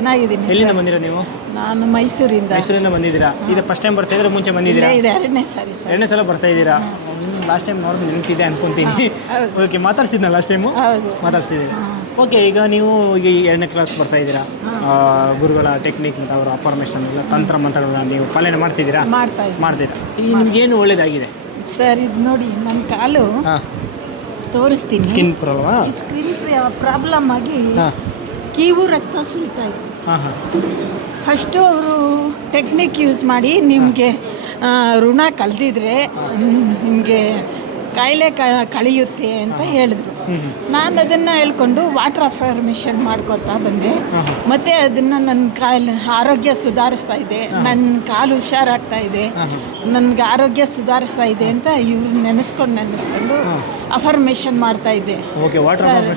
ಚೆನ್ನಾಗಿದ್ದೀನಿ. ಎಲ್ಲಿಂದ ಬಂದಿರೋ ನೀವು? ನಾನು ಮೈಸೂರಿಂದ ಬಂದಿದ್ದೀರಾ? ಇದು ಫಸ್ಟ್ ಟೈಮ್ ಬರ್ತಾ ಇದ್ರೆ ಮುಂಚೆ ಬಂದಿದ್ದೀರಾ? ಇದು ಎರಡನೇ ಸಾರಿ ಸರ್. ಎರಡನೇ ಸಲ ಬರ್ತಾ ಇದ್ದೀರಾ? ಲಾಸ್ಟ್ ಟೈಮ್ ನೋಡಿದ್ರೆ ನೆನಪಿದೆ ಅನ್ಕೊಂತೀನಿ. ಓಕೆ, ಮಾತಾಡ್ಸಿದ್ನ ಲಾಸ್ಟ್ ಟೈಮು? ಮಾತಾಡ್ಸಿದ್ದೀನಿ. ಓಕೆ, ಈಗ ನೀವು ಈಗ ಎರಡನೇ ಕ್ಲಾಸ್ ಬರ್ತಾ ಇದ್ದೀರಾ, ಗುರುಗಳ ಟೆಕ್ನಿಕ್ ಮತ್ತು ಅವರ ಅಫರ್ಮೇಷನ್ ಎಲ್ಲ ತಂತ್ರ ಮಂತ್ರಗಳನ್ನ ನೀವು ಪಾಲನೆ ಮಾಡ್ತಿದ್ದೀರಾ? ಮಾಡ್ತೀರಾ. ಈಗ ನಿಮ್ಗೇನು ಒಳ್ಳೇದಾಗಿದೆ ಸರ್? ಇದು ನೋಡಿ, ನನ್ನ ಕಾಲು ತೋರಿಸ್ತೀನಿ. Skin problem? ಸ್ಕಿನ್ ಪ್ರಾಬ್ಲಮ್ ಆಗಿ ಕೀವು ರಕ್ತ ಸುರಿತಾ ಇತ್ತು. ಫಸ್ಟು ಅವರು ಟೆಕ್ನಿಕ್ ಯೂಸ್ ಮಾಡಿ ನಿಮಗೆ ಋಣ ಕಳೆದಿದ್ರೆ ನಿಮಗೆ ಕಾಯಿಲೆ ಕಳೆಯುತ್ತೆ ಅಂತ ಹೇಳಿದ್ರು. ನಾನು ಅದನ್ನು ಹೇಳ್ಕೊಂಡು ವಾಟರ್ ಅಫರ್ಮೇಷನ್ ಮಾಡ್ಕೊತಾ ಬಂದೆ. ಮತ್ತು ಅದನ್ನು ನನ್ನ ಆರೋಗ್ಯ ಸುಧಾರಿಸ್ತಾ ಇದೆ, ನನ್ನ ಕಾಲು ಹುಷಾರಾಗ್ತಾ ಇದೆ, ನನಗೆ ಆರೋಗ್ಯ ಸುಧಾರಿಸ್ತಾ ಇದೆ ಅಂತ ಇವ್ರು ನೆನೆಸ್ಕೊಂಡು ಅಫರ್ಮೇಷನ್ ಮಾಡ್ತಾ ಇದ್ದೆ ಸರ್.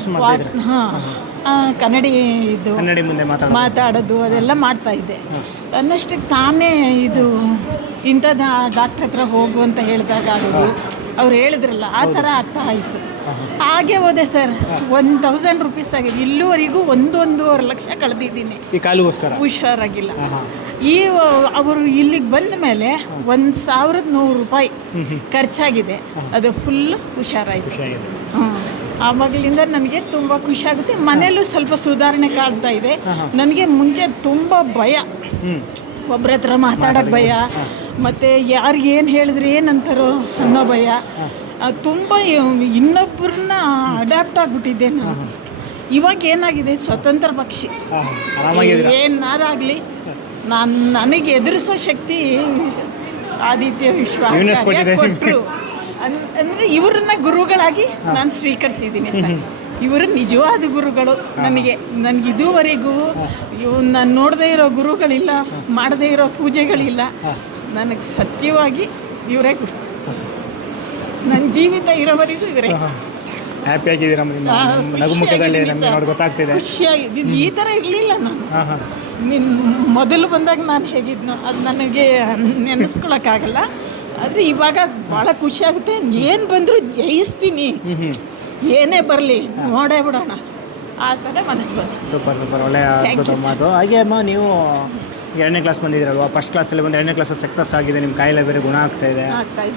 ಕನ್ನಡಿ ಮುಂದೆ ಮಾತಾಡೋದು ಅದೆಲ್ಲ ಮಾಡ್ತಾ ಇದ್ದೆ. ಅನ್ನಷ್ಟಕ್ಕೆ ತಾನೇ ಇದು ಇಂಥದ್ದು ಡಾಕ್ಟ್ರ್ ಹತ್ರ ಹೋಗು ಅಂತ ಹೇಳಿದಾಗ ಆಗೋದು, ಅವ್ರು ಹೇಳಿದ್ರಲ್ಲ ಆ ಥರ ಆಗ್ತಾ ಇತ್ತು. ಹಾಗೆ ಹೋದೆ ಸರ್. 1000 ರೂಪೀಸ್ ಆಗಿದೆ. ಇಲ್ಲಿವರೆಗೂ 1.5 ಲಕ್ಷ ಕಳೆದಿದ್ದೀನಿ ಈ ಕಾಲಿಗೋಸ್ಕರ. ಹುಷಾರಾಗಿಲ್ಲ. ಅವರು ಇಲ್ಲಿಗೆ ಬಂದ ಮೇಲೆ 1100 ರೂಪಾಯಿ ಖರ್ಚಾಗಿದೆ. ಅದು ಫುಲ್ ಹುಷಾರಾಯಿತು. ಆವಾಗಲಿಂದ ನನಗೆ ತುಂಬ ಖುಷಿಯಾಗುತ್ತೆ. ಮನೆಯಲ್ಲೂ ಸ್ವಲ್ಪ ಸುಧಾರಣೆ ಕಾಣ್ತಾ ಇದೆ. ನನಗೆ ಮುಂಚೆ ತುಂಬ ಭಯ, ಒಬ್ಬರ ಹತ್ರ ಮಾತಾಡೋಕ್ಕೆ ಭಯ, ಮತ್ತು ಯಾರಿಗೇನು ಹೇಳಿದ್ರೆ ಏನಂತಾರೋ ಅನ್ನೋ ಭಯ. ತುಂಬ ಇನ್ನೊಬ್ಬರನ್ನ ಅಡ್ಯಾಪ್ಟ್ ಆಗಿಬಿಟ್ಟಿದ್ದೆ ನಾನು. ಇವಾಗ ಏನಾಗಿದೆ, ಸ್ವತಂತ್ರ ಪಕ್ಷಿ, ಏನಾರಾಗಲಿ ನನಗೆ ಎದುರಿಸೋ ಶಕ್ತಿ ಆದಿತ್ಯ ವಿಶ್ವ ಆಚಾರ್ಯ ಕೊಟ್ಟರು. ಅಂದರೆ ಇವರನ್ನ ಗುರುಗಳಾಗಿ ನಾನು ಸ್ವೀಕರಿಸಿದ್ದೀನಿ ಸರ್. ಇವರು ನಿಜವಾದ ಗುರುಗಳು ನನಗೆ ಇದುವರೆಗೂ ನಾನು ನೋಡದೇ ಇರೋ ಗುರುಗಳಿಲ್ಲ, ಮಾಡದೇ ಇರೋ ಪೂಜೆಗಳಿಲ್ಲ. ನನಗೆ ಸತ್ಯವಾಗಿ ಇವರೇ ಗುರು. ನನ್ನ ಜೀವಿತ ಇರೋವರೆಗೂ ಇವರೇ. ಹ್ಯಾಪಿ ಆಗಿದ್ದೀರಾ? ಖುಷಿಯಾಗಿದ್ದು ಈ ಥರ ಇರಲಿಲ್ಲ ನಾನು. ಮೊದಲು ಬಂದಾಗ ನಾನು ಹೇಗಿದ್ನೋ ಅದು ನನಗೆ ನೆನೆಸ್ಕೊಳಕ್ಕಾಗಲ್ಲ. ಆದರೆ ಇವಾಗ ಭಾಳ ಖುಷಿಯಾಗುತ್ತೆ. ಏನು ಬಂದರೂ ಜಯಿಸ್ತೀನಿ, ಏನೇ ಬರಲಿ ನೋಡೇ ಬಿಡೋಣ ಆ ಥರ ಮನಸ್ಸು ಬಂದು. ಸೂಪರ್ ಒಳ್ಳೆಯ ಮಾತು. ಹಾಗೆ ಅಮ್ಮ, ನೀವು ಎರಡನೇ ಕ್ಲಾಸ್ ಬಂದಿದ್ದೀರಲ್ವಾ? ಫಸ್ಟ್ ಕ್ಲಾಸಲ್ಲಿ ಬಂದು ಎರಡನೇ ಕ್ಲಾಸಲ್ಲಿ ಸಕ್ಸಸ್ ಆಗಿದೆ, ನಿಮ್ಮ ಕಾಯಿಲೆ ಬೇರೆ ಗುಣ ಆಗ್ತಾ ಇದೆ.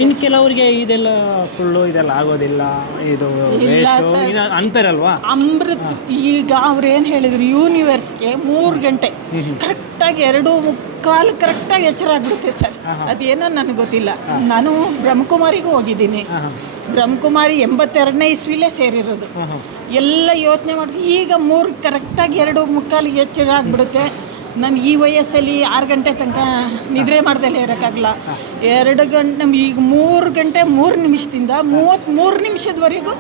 ಇನ್ನು ಕೆಲವರಿಗೆ ಇದೆಲ್ಲ ಸುಳ್ಳು, ಇದೆಲ್ಲ ಆಗೋದಿಲ್ಲ, ಇದು ಅಂತಾರಲ್ವಾ ಅಮೃತ. ಈಗ ಅವ್ರು ಏನು ಹೇಳಿದ್ರು, ಯೂನಿವರ್ಸ್ಗೆ 3 ಗಂಟೆ ಕರೆಕ್ಟಾಗಿ 2:15 ಕರೆಕ್ಟಾಗಿ ಎಚ್ಚರ ಆಗ್ಬಿಡುತ್ತೆ ಸರ್. ಅದೇನೋ ನನಗೆ ಗೊತ್ತಿಲ್ಲ. ನಾನು ಬ್ರಹ್ಮಕುಮಾರಿಗೂ ಹೋಗಿದ್ದೀನಿ. ಬ್ರಹ್ಮಕುಮಾರಿ 82ನೇ ಇಸ್ವಿಲೇ ಸೇರಿರೋದು. ಎಲ್ಲ ಯೋಚನೆ ಮಾಡಿ ಈಗ 3 ಕರೆಕ್ಟಾಗಿ 2:15 ಎಚ್ಚರ ಆಗಿಬಿಡುತ್ತೆ. ನಾನು ಈ ವಯಸ್ಸಲ್ಲಿ 6 ಗಂಟೆ ತನಕ ನಿದ್ರೆ ಮಾಡ್ದಲ್ಲೇ ಇರೋಕ್ಕಾಗಲ್ಲ. 2 ಗಂಟೆ, ಈಗ 3 ಗಂಟೆ 3 ನಿಮಿಷದಿಂದ 33 ನಿಮಿಷದವರೆಗೂ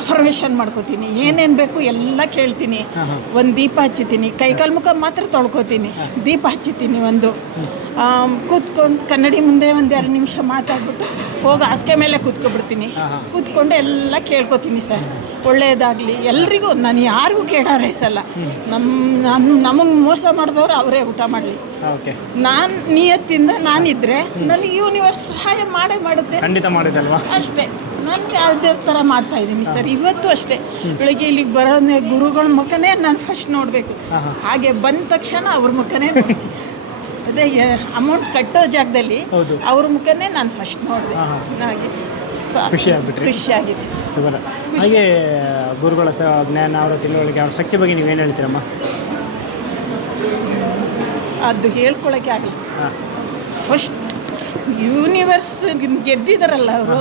ಅಫರ್ಮೇಷನ್ ಮಾಡ್ಕೋತೀನಿ. ಏನೇನು ಬೇಕು ಎಲ್ಲ ಕೇಳ್ತೀನಿ. ಒಂದು ದೀಪ ಹಚ್ಚುತ್ತೀನಿ, ಕೈಕಾಲು ಮುಖ ಮಾತ್ರ ತೊಳ್ಕೊತೀನಿ, ದೀಪ ಹಚ್ಚುತ್ತೀನಿ. ಕೂತ್ಕೊಂಡು ಕನ್ನಡಿ ಮುಂದೆ 2 ನಿಮಿಷ ಮಾತಾಡ್ಬಿಟ್ಟು ಹೋಗಿ ಹಾಸಿಗೆ ಮೇಲೆ ಕೂತ್ಕೊಬಿಡ್ತೀನಿ. ಕೂತ್ಕೊಂಡು ಎಲ್ಲ ಕೇಳ್ಕೊತೀನಿ ಸರ್. ಒಳ್ಳೆಯದಾಗಲಿ ಎಲ್ರಿಗೂ. ನಾನು ಯಾರಿಗೂ ಕೇಳಾರೈಸಲ್ಲ. ನಮಗೆ ಮೋಸ ಮಾಡಿದವರು ಅವರೇ ಊಟ ಮಾಡಲಿ. ನಾನು ನಿಯತ್ತಿಂದ ನಾನಿದ್ರೆ ನನಗೆ ಯೂನಿವರ್ಸ್ ಸಹಾಯ ಮಾಡುತ್ತೆ. ಖಂಡಿತ ಮಾಡಿದಲ್ವಾ? ಅಷ್ಟೇ. ನನಗೆ ಅದೇ ಥರ ಮಾಡ್ತಾಯಿದ್ದೀನಿ ಸರ್. ಇವತ್ತು ಅಷ್ಟೇ. ಬೆಳಗ್ಗೆ ಇಲ್ಲಿಗೆ ಬರೋ ಗುರುಗಳ ಮುಖನೇ ನಾನು ಫಸ್ಟ್ ನೋಡಬೇಕು. ಹಾಗೆ ಬಂದ ತಕ್ಷಣ ಅವ್ರ ಮುಖನೇ ಅದೇ ಅಮೌಂಟ್ ಕಟ್ಟೋ ಜಾಗದಲ್ಲಿ ಅವ್ರ ಮುಖನೇ ನಾನು ಫಸ್ಟ್ ನೋಡಿದೆ. ಹಾಗೆ ಖುಷಿಯಾಗಿದೆ ಸರ್. ಹಾಗೆ ಗುರುಗಳ ಜ್ಞಾನ, ಅವರ ತಿಳುವಳಿಕೆ, ಅವ್ರ ಶಕ್ತಿ ಬಗ್ಗೆ ನೀವೇನು ಹೇಳ್ತೀರಮ್ಮ? ಅದು ಹೇಳ್ಕೊಳಕ್ಕೆ ಆಗಲ್ಲ. ಫಸ್ಟ್ ಯೂನಿವರ್ಸ್ ಗೆದ್ದಿದ್ದಾರಲ್ಲ ಅವರು,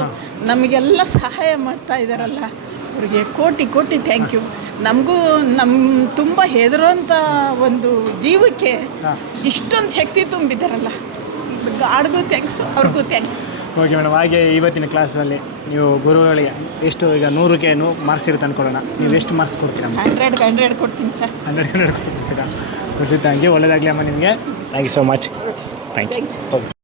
ನಮಗೆಲ್ಲ ಸಹಾಯ ಮಾಡ್ತಾ ಇದ್ದಾರಲ್ಲ, ಅವ್ರಿಗೆ ಕೋಟಿ ಥ್ಯಾಂಕ್ ಯು. ನಮಗೂ ತುಂಬ ಹೆದರೋಂಥ ಒಂದು ಜೀವಕ್ಕೆ ಇಷ್ಟೊಂದು ಶಕ್ತಿ ತುಂಬಿದ್ದಾರಲ್ಲ, ಗಾಡ್ಗೂ ಥ್ಯಾಂಕ್ಸು, ಅವ್ರಿಗೂ ಥ್ಯಾಂಕ್ಸ್. Okay madam. ಹಾಗೆ ಇವತ್ತಿನ ಕ್ಲಾಸಲ್ಲಿ ನೀವು ಗುರುಗಳಿಗೆ ಎಷ್ಟು, ಈಗ 100ಕ್ಕೆ ಮಾರ್ಕ್ಸ್ ಇರುತ್ತೆ ಅಂದ್ಕೊಳ್ಳೋಣ, ನೀವು ಎಷ್ಟು ಮಾರ್ಕ್ಸ್ ಕೊಡ್ತೀರಾ? 100 ಕೊಡ್ತೀನಿ ಸರ್. 100 ಕೊಡ್ತೀರಾ? ಖುಷಿ. Thank you. ಒಳ್ಳೆಯದಾಗಲಿ ಅಮ್ಮ ನಿಮಗೆ. Thank you so much. Thank you. Okay.